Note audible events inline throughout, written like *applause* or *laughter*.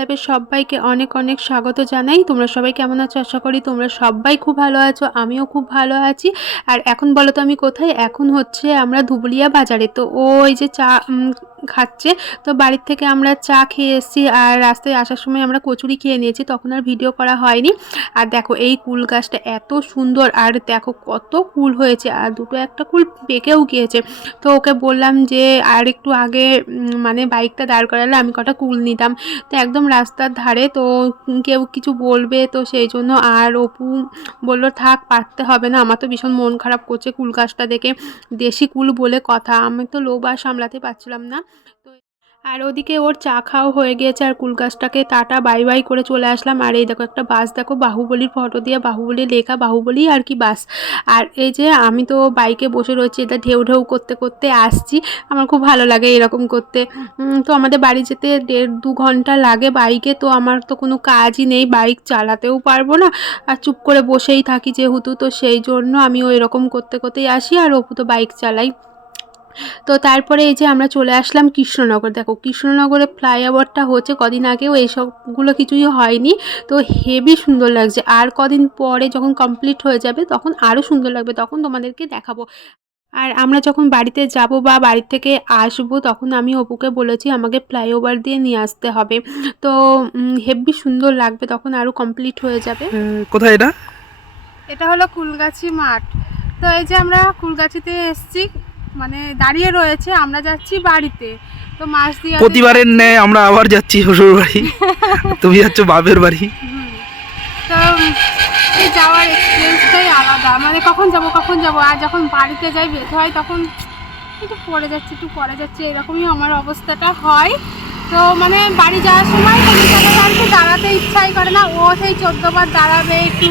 লাইফের সবাইকে অনেক অনেক স্বাগত জানাই। তোমরা সবাই কেমন আছো? আশা করি তোমরা সবাই খুব ভালো আছো, আমিও খুব ভালো আছি। আর এখন বলো তো আমি কোথায়? এখন হচ্ছে আমরা ধুবুলিয়া বাজারে। তো ওই যে চা খাচ্ছে। তো বাড়ির থেকে আমরা চা খেয়ে এসেছি আর রাস্তায় আসার সময় আমরা কচুরি খেয়ে নিয়েছি, তখন আর ভিডিও করা হয়নি। আর দেখো, এই কুল গাছটা এত সুন্দর আর দেখো কত কুল হয়েছে। আর দুটো একটা কুল পেকেও গিয়েছে। তো ওকে বললাম যে, আর একটু আগে মানে বাইকটা দাঁড় করালে আমি কটা কুল নিতাম। তো একদম রাস্তার ধারে তো কেউ কিছু বলবে, তো সেই জন্য আর অপু বলল, থাক, পারতে হবে না। আমার তো ভীষণ মন খারাপ করছে কুল গাছটা দেখে। দেশি কুল বলে কথা। আমি তো লোভ সামলাতে পারছিলাম না। আর ওদিকে ওর চা খাওয়া হয়ে গিয়েছে আর কুল গাছটাকে টাটা বাই বাই করে চলে আসলাম। আর এই দেখো একটা বাস, দেখো বাহুবলীর ফটো দিয়ে বাহুবলী লেখা, বাহুবলী আর কি বাস। আর এই যে আমি তো বাইকে বসে রয়েছি, এটা ঢেউ ঢেউ করতে করতে আসছি। আমার খুব ভালো লাগে এরকম করতে। তো আমাদের বাড়ি যেতে দেড় দু ঘণ্টা লাগে বাইকে, তো আমার তো কোনো কাজই নেই, বাইক চালাতেও পারব না। আর চুপ করে বসেই থাকি যেহেতু, তো সেই জন্য আমিও এরকম করতে, করতেই আসি। আর অপু তো বাইক চালাই। তো তারপরে এই যে আমরা চলে আসলাম কৃষ্ণনগর। দেখো কৃষ্ণনগরে ফ্লাইওভারটা হচ্ছে কদিন আগেও এইসবগুলো কিছুই হয়নি। তো হেভি সুন্দর লাগছে। আর কদিন পরে যখন কমপ্লিট হয়ে যাবে তখন আরও সুন্দর লাগবে। তখন তোমাদেরকে দেখাবো। আর আমরা যখন বাড়িতে যাব বা বাড়ি থেকে আসব তখন আমি অপুকে বলেছি আমাকে ফ্লাইওভার দিয়ে নিয়ে আসতে হবে। তো হেভি সুন্দর লাগবে। তখন আরও কমপ্লিট হয়ে যাবে। কোথায় এটা? এটা হলো কুলগাছি মাঠ। তো এই যে আমরা কুলগাছিতে এসেছি মানে দাঁড়িয়ে রয়েছে আমরা যাচ্ছি বাড়িতে। তো মাছ দিয়ে প্রতিবারের ন্যায় আমরা আবার যাচ্ছি শ্বশুর বাড়ি। তুমি যাচ্ছ বাপের বাড়ি। তো এই যাওয়ার এক্সপিরিয়েন্সটাই আলাদা। মানে কখন যাব কখন যাব? আর যখন বাড়িতে যাই বের হয় তখন একটু পরে যাচ্ছি একটু পরে যাচ্ছি এরকমই আমার অবস্থাটা হয়। তো মানে বাড়ি যাওয়ার সময় কোনো দাঁড়াতে ইচ্ছাই করে না। ও সেই চোদ্দবার দাঁড়াবে একটু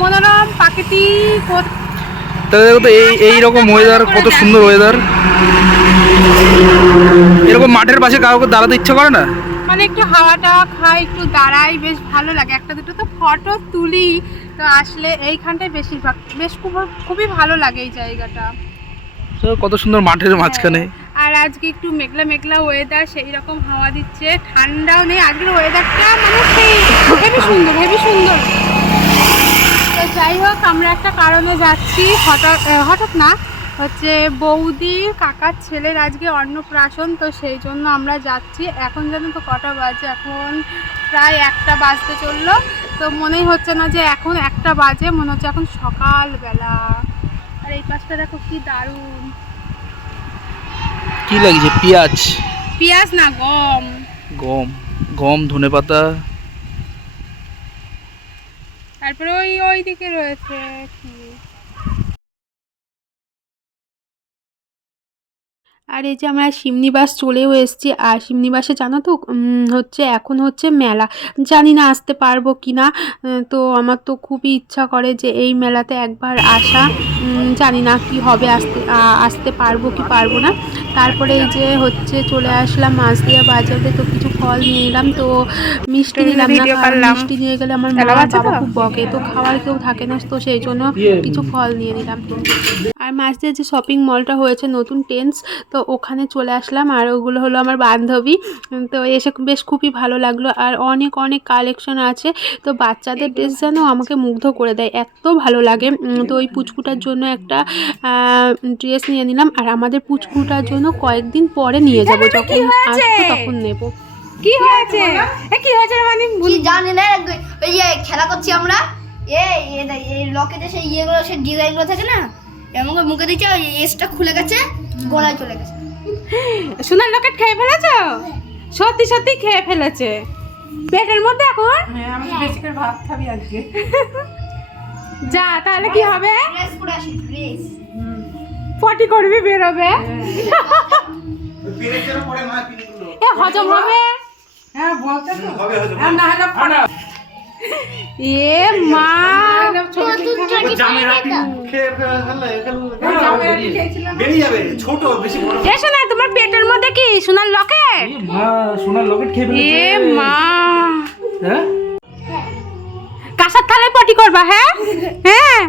মনোরম প্রাকৃতিক তাহলে দেখো তো এই এইরকম ওয়েদার কত সুন্দর ওয়েদার এরকম মাঠের পাশে কাউকে দাঁড়াতে ইচ্ছা করে না? মানে একটু হাওয়াটা খাই একটু দাঁড়াই বেশ ভালো লাগে। একটা দুটো তো ফটো তুলি তো আসলে এইখানটায় বেশিরভাগ। বেশ খুব খুবই ভালো লাগে এই জায়গাটা। কত সুন্দর মাঠের মাঝখানে। আর আজকে একটু মেঘলা মেঘলা ওয়েদার সেই রকম হাওয়া দিচ্ছে। ঠান্ডাও নেই আজকের ওয়েদারটা মানে সেই হেবি সুন্দর হেবি সুন্দর। তো যাই হোক আমরা একটা কারণে যাচ্ছি। হঠাৎ হঠাৎ না হচ্ছে বৌদির কাকার ছেলের আজকে অন্নপ্রাশন তো সেই জন্য আমরা যাচ্ছি। এখন যেন তো কটা বাজে এখন প্রায় একটা বাজতে চলল। তো মনেই হচ্ছে না যে এখন একটা বাজে মনে হচ্ছে এখন সকালবেলা। আর এই পাশটা দেখো কি দারুণ। কি লাগছে? পেঁয়াজ? পেঁয়াজ না গম। গম। গম ধনে পাতা তারপরে ওই ওই দিকে রয়েছে কি? আর এই যে আমরা সিমনিবাস চলেও এসেছি। আর সিমনিবাসে জানো তো হচ্ছে, এখন হচ্ছে মেলা। জানি না আসতে পারব কি না তো আমার তো খুবই ইচ্ছা করে যে এই মেলাতে একবার আসা। জানি না কি হবে, আসতে আসতে পারব কি পারব না। তারপরে এই যে হচ্ছে চলে আসলাম মাছদিয়া বাজারে তো কিছু ফল নিয়ে নিলাম তো মিষ্টি নিলাম না কারণ মিষ্টি নিয়ে গেলে আমার মা বাবা খুব বকে তো খাওয়ার কেউ থাকে না তো সেই জন্য কিছু ফল নিয়ে নিলাম। আর মাছদের যে শপিং মলটা হয়েছে নতুন টেন্স তো ওখানে চলে আসলাম আর ওগুলো হলো আমার বান্ধবী তো এসে বেশ খুবই ভালো লাগল আর অনেক অনেক কালেকশন আছে তো বাচ্চাদের ড্রেস যেন আমাকে মুগ্ধ করে দেয় এত ভালো লাগে। তো ওই পুচকুটার জন্য একটা ড্রেস নিয়ে নিলাম আর আমাদের পুচকুটার জন্য কয়েকদিন পরে নিয়ে যাব যখন আসব তখন নেব। কি হয়েছে? কি হয়েছে মানে? কি জানি না ওই যে খেলা করছি আমরা এই এ এই লকেটে সেই ইয়েগুলো সেই ডিজাইনগুলো থাকে না এমন করে মুখে দিচ্ছে ওই এসটা খুলে গেছে গলায় চলে গেছে। সোনার লকেট খেয়ে ফেলেছো? সত্যি সত্যি খেয়ে ফেলেছে। পেটের মধ্যে এখন? *laughs* যা তাহলে কি হবে? ড্রেস পরে আসি ড্রেস পটি করবি বেরোবে। এ হজম হবে? এ মা। বেরিয়ে যাবে ছোট বেশি বড়। এসো না তোমার পেটের মধ্যে কি সোনার লকেট? মা সোনার লকেট খেয়ে এ মা। হ্যাঁ? কাঁসার থালায় পটি করবা হ্যাঁ? হ্যাঁ?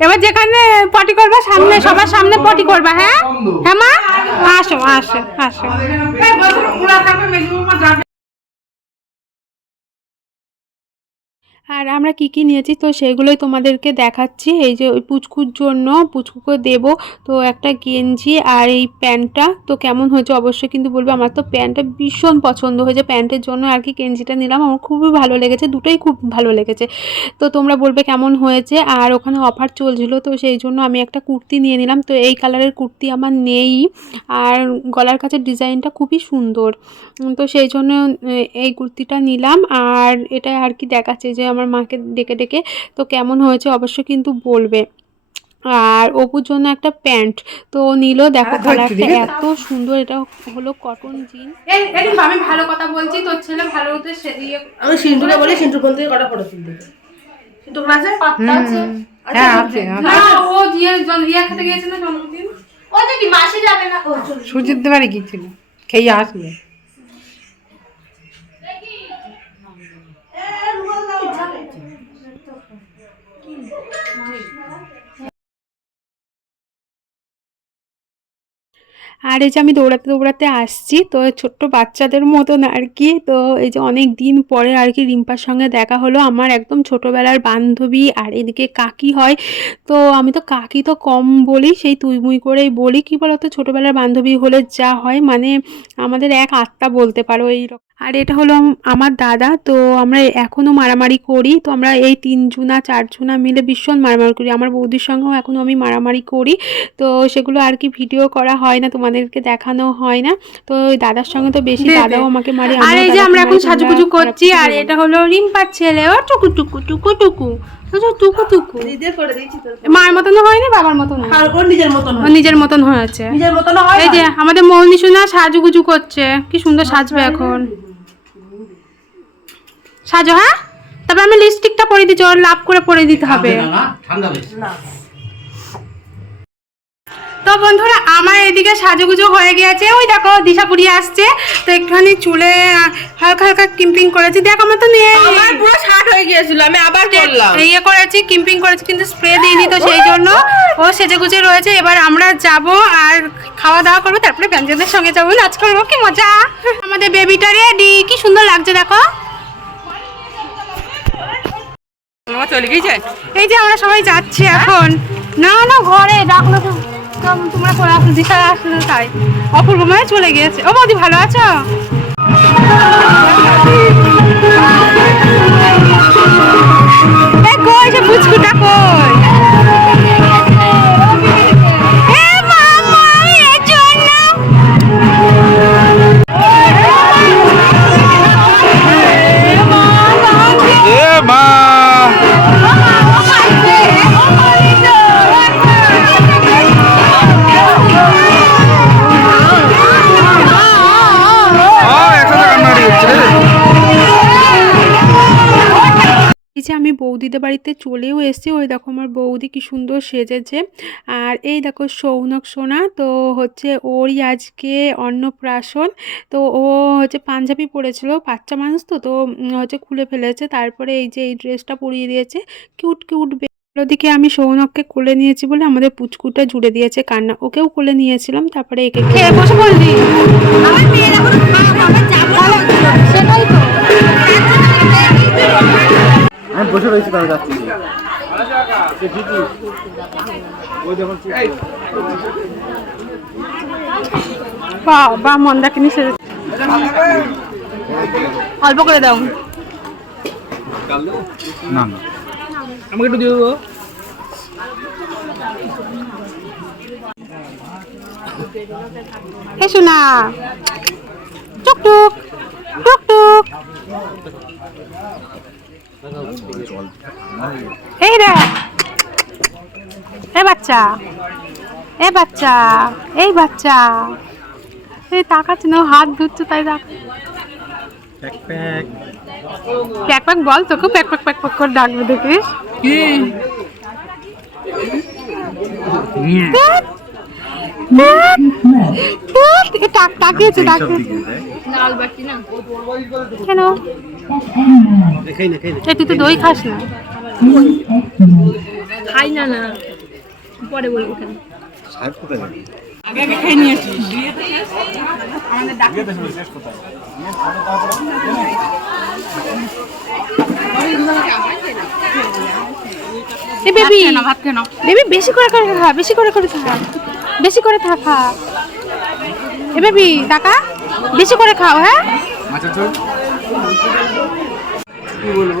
এবার যেখানে পটি করবা, সামনে, সবার সামনে পটি করবা হ্যাঁ? হ্যাঁ মা? আসো আসো আসো। আর আমরা কি কি নিয়েছি? তো সেগুলোই তোমাদেরকে দেখাচ্ছি। এই যে ওই পুচকুর জন্য পুচকুকে দেব। তো একটা গেঞ্জি আর এই প্যান্টটা। তো কেমন হয়েছে অবশ্যই কিন্তু বলবে। আমার তো প্যান্টটা ভীষণ পছন্দ হয়েছে। প্যান্টের জন্য আর কি গেঞ্জিটা নিলাম। আমার খুবই ভালো লেগেছে। দুটোই খুব ভালো লেগেছে। তো তোমরা বলবে কেমন হয়েছে? আর ওখানে অফার চলছিল। তো সেই জন্য আমি একটা কুর্তি নিয়ে নিলাম। তো এই কালারের কুর্তি আমার নেই। আর গলার কাছে ডিজাইনটা খুবই সুন্দর। তো সেই জন্য এই কুর্তিটা নিলাম। আর এটা আর কি দেখাচ্ছে যে আমার মাকে ডেকে ডেকে তো কেমন হয়েছে? অবশ্যই কিন্তু বলবে। আর অপুর জন্য একটা প্যান্ট তো নিল দেখো কালারটা এত সুন্দর এটা হলো কটন জিন্স আমি ভালো কথা বলছি তোর ছেলে ভালো হতে ইয়ে আমি সিন্টুকে বলি সিন্টু ফোন থেকে কটা ফটো তুলতে সিন্টু আছে? হ্যাঁ আছে না ও দিয়ে জন- ইয়ে খেতে গিয়েছে না জন্মদিন? ও দেখি মাসে যাবে না। ও সুজিত বাড়ি গিয়েছিল। খেয়ে আসবে। আর এই যে আমি দৌড়াতে দৌড়াতে আসছি, তো ছোট্ট বাচ্চাদের মতন আর কি, তো এই যে অনেক দিন পরে আর কি রিম্পার সঙ্গে দেখা হলো আমার একদম ছোটোবেলার বান্ধবী আর এদিকে কাকি হয়। তো আমি তো কাকি তো কম বলি, সেই তুই মুই করেই বলি, কি বলতো ছোটোবেলার বান্ধবী হলে যা হয় মানে আমাদের এক আত্মা বলতে পারো এই আর এটা হলো আমার দাদা, তো আমরা এখনও মারামারি করি, তো আমরা এই তিনজনা চারজনা মিলে ভীষণ মারামারি করি। আমার বৌদির সঙ্গেও এখনও আমি মারামারি করি, তো সেগুলো আর কি ভিডিও করা হয় না তোমাদেরকে দেখানো হয় না। তো ওই দাদার সঙ্গে তো বেশি দাদাও আমাকে মারে আর এই যে আমরা এখন সাজুগুজু করছি আর এটা হলো রিম্পার ছেলে ও টুকু টুকু টুকু টুকু। মার মতন হয়নি বাবার মতন নিজের মতন নিজের মতন হয়েছে। নিজের মতন হয় এই যে আমাদের মৌনি সোনা সাজুগুজু করছে। কি সুন্দর সাজবে এখন। সাজো হ্যাঁ? তবে আমি লিপস্টিকটা পরে দিচ্ছি ওর লাভ করে পরে দিতে হবে। ঠান্ডা তো বন্ধুরা আমার এদিকে সাজুগুজু হয়ে গিয়েছে। ওই দেখো দিশা দিশাপুরি আসছে। তো একটুখানি চুলে হালকা হালকা কিম্পিং করেছি। দেখ আমার তো নিয়ে আমার পুরো শার্ট হয়ে গিয়েছিল আমি আবার করলাম। ইয়ে করেছি কিম্পিং করেছি কিন্তু স্প্রে দিইনি তো সেই জন্য। ও সেজে গুজে রয়েছে এবার আমরা যাব আর খাওয়া দাওয়া করব তারপরে ব্যঞ্জনদের সঙ্গে যাব। নাচ করব কি মজা। আমাদের বেবিটা রেডি কি সুন্দর লাগছে দেখো। চলে গেছে এই যে আমরা সবাই যাচ্ছি এখন। না না ঘরে ডাকলো তো তোমরা আসলে দিশা আসলে তাই অপূর্ব মানে চলে গিয়েছে। ও বৌদি, ভালো আছো? কই সে পুচকুটা কই? দেখো আমার বৌদি কি সুন্দর সেজেছে। আর এই দেখো সৌনক সোনা তো হচ্ছে ওরই আজকে অন্নপ্রাশন। তো ও হচ্ছে পাঞ্জাবি পরেছিল বাচ্চা মানুষ তো তো হচ্ছে খুলে ফেলেছে। তারপরে এই যে এই ড্রেসটা পরিয়ে দিয়েছে কিউট কিউট ওদিকে আমি সৌনককে কোলে নিয়েছি বলে আমাদের পুচকুটা জুড়ে দিয়েছে কান্না। ওকেও কোলে নিয়েছিলাম তারপরে একে খেয়ে বসে পড়লি আমার মেয়ের এখন খাওয়া দাওয়া যাব সেটাই তো। আমি বসে রয়েছি তাহলে যাচ্ছি। সে ঠিকই ওই যখন বা মন্দাকিনি সেজে অল্প করে দাও। না না। আমাকে একটু দিয়ে দেবো। হে সোনা টুক টুক টুক টুক। এই রে। এ বাচ্চা এ বাচ্চা এই বাচ্চা। এই তাকাচ্ছে না হাত ধুচ্ছে তাই তাক প্যাক প্যাক বল তোকে প্যাক প্যাক প্যাক প্যাক করে ডাকবে দেখিস? তাকিয়েছে তাকিয়েছে কেন? তুই তো দই খাস না। খাই না না। পরে বলব কেন বেবি বেবি বেশি করে করে খা বেশি করে করে খা। বেশি করে থাকা এ বেবি টাকা বেশি করে খাও হ্যাঁ? কি বলব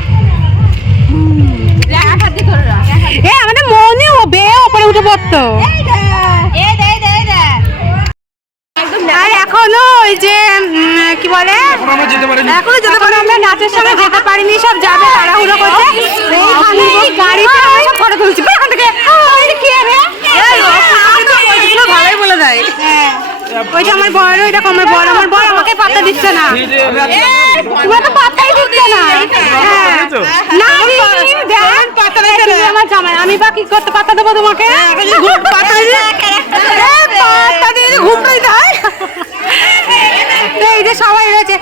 এ আমাদের মনে হবে উপরে উঠে পড়তো। আর এখনও ওই যে কি বলে? আমরা যেতে পারি এখনও যেতে পারো আমরা নাচের সময় যেতে পারিনি সব যাবে তাড়াহুড়ো করছে এইখানে গাড়িতে আমরা সব ফটো তুলছি। এখান থেকে। ওই যে ভালোই বলে দেয়। ওই যে আমার বড় আমার বড় আমার বড় আমাকে পাত্তা দিচ্ছে না। তুমি তো পাত্তাই দিচ্ছে না হ্যাঁ। না দিদি, দেখ পাত্তা দিচ্ছে না আমার জামাই আমি বা কি করতে পাত্তা দেবো তোমাকে দিয়ে এই যে সবাই রয়েছে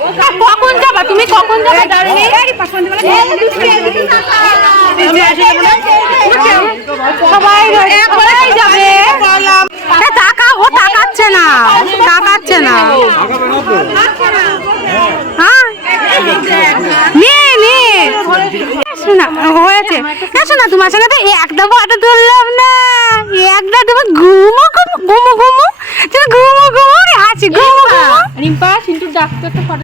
কখন যাবা তুমি কখন যাবা দাঁড়িয়ে সবাই যাবে তাকা ও তাকাচ্ছে না তাকাচ্ছে না হ্যাঁ নে নে শোনা হয়েছে তোমার সঙ্গে তো একটা ফটো তুললাম না। একটা তুমি ঘুমো ঘুমো ঘুমো ঘুমো। তুমি ঘুমো ঘুমো হাসি ঘুমো ঘুমো। রিম্পা সিন্টু ডাক্তার একটা ফটো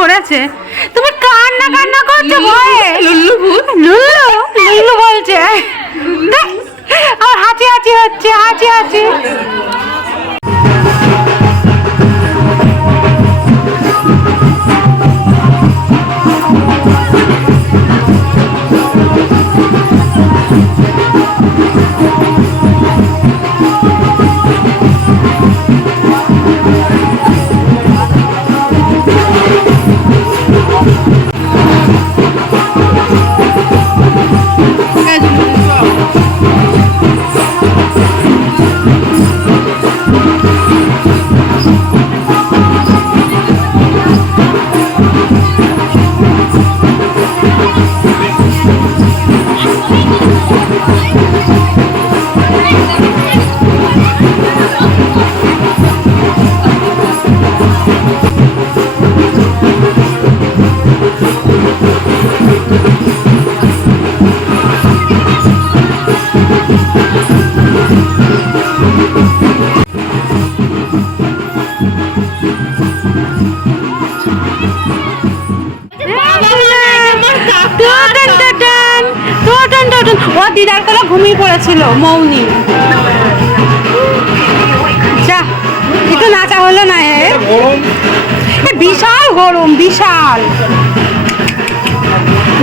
করেছে? তোমার কান্না কান্না করছে ভয়ে? লুল্লু লুল্লু লুল্লু বলছে। আর হাঁচি হাঁচি হচ্ছে হাঁচি হাঁচি। দিদার তলা ঘুমিয়ে পড়েছিল মৌনি। যা কিন্তু নাচা হলো না এ? বিশাল গরম বিশাল।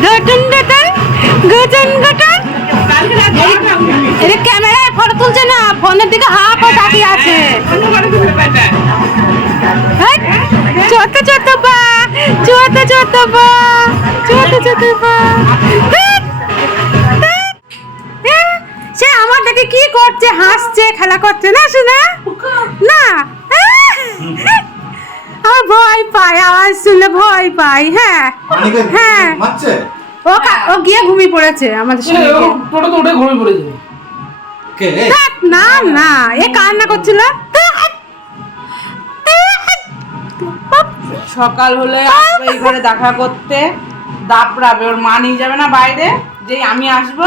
গটন গটন। গটন গটন ক্যামেরায় ফটো তুলছে না ফোনের দিকে হাফ খেলা করছে না শোনা? না? আমার ভয় পায় আওয়াজ শুনলে ভয় পাই হ্যাঁ। হ্যাঁ। ও ও গিয়ে ঘুমিয়ে পড়েছে আমাদের সঙ্গে। টোটো তো উঠে ঘুমিয়ে পড়েছে। না না। এ কান্না করছিল। সকাল হলে এই ঘরে দেখা করতে। দাপড়াবে ওর মা নিয়ে যাবে না বাইরে? যেই আমি আসব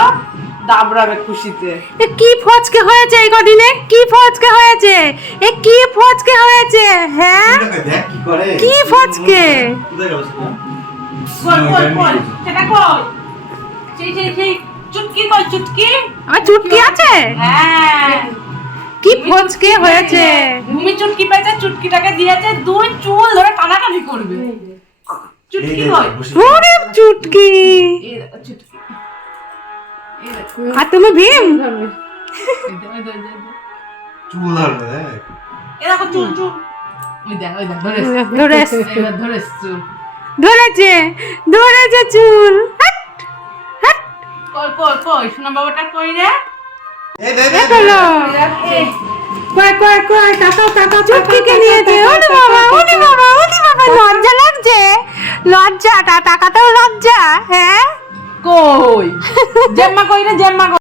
দাবড়াবে খুশিতে। এ কি ফচকে হয়েছে এই কদিনে? কি ফচকে হয়েছে? এ কি ফচকে হয়েছে? হ্যাঁ? দেখ কি করে। কি ফচকে? কোথায় গেল সেটা? কই কই কই সেটা কই সেই সেই সেই চুটকি কই চুটকি। আমার চুটকি আছে? হ্যাঁ। কি ফচকে হয়েছে? ভূমি চুটকি পেয়েছে চুটকিটাকে দিয়েছে দুই চুল ধরে টানাটানি করবে। চুটকি কই ওরে চুটকি। আর তুমি ভীম। চুল ধরবে দেখ এই দেখো চুল চুল। ধরেছে। ধরেছে। চুল। হাট, হাট, কই কই কই সোনা বাবাটা কই রে? এই দেখ দেখ, হলো এই, কয় কয় কয় তাকাও তাকাও চুটকিকে নিয়েছে ওরে বাবা ওরে বাবা ওরে বাবা লজ্জা লাগছে। লজ্জা তা টাকাতেও লজ্জা হ্যাঁ? কই? *laughs* জেম্মা কই রে জেম্মা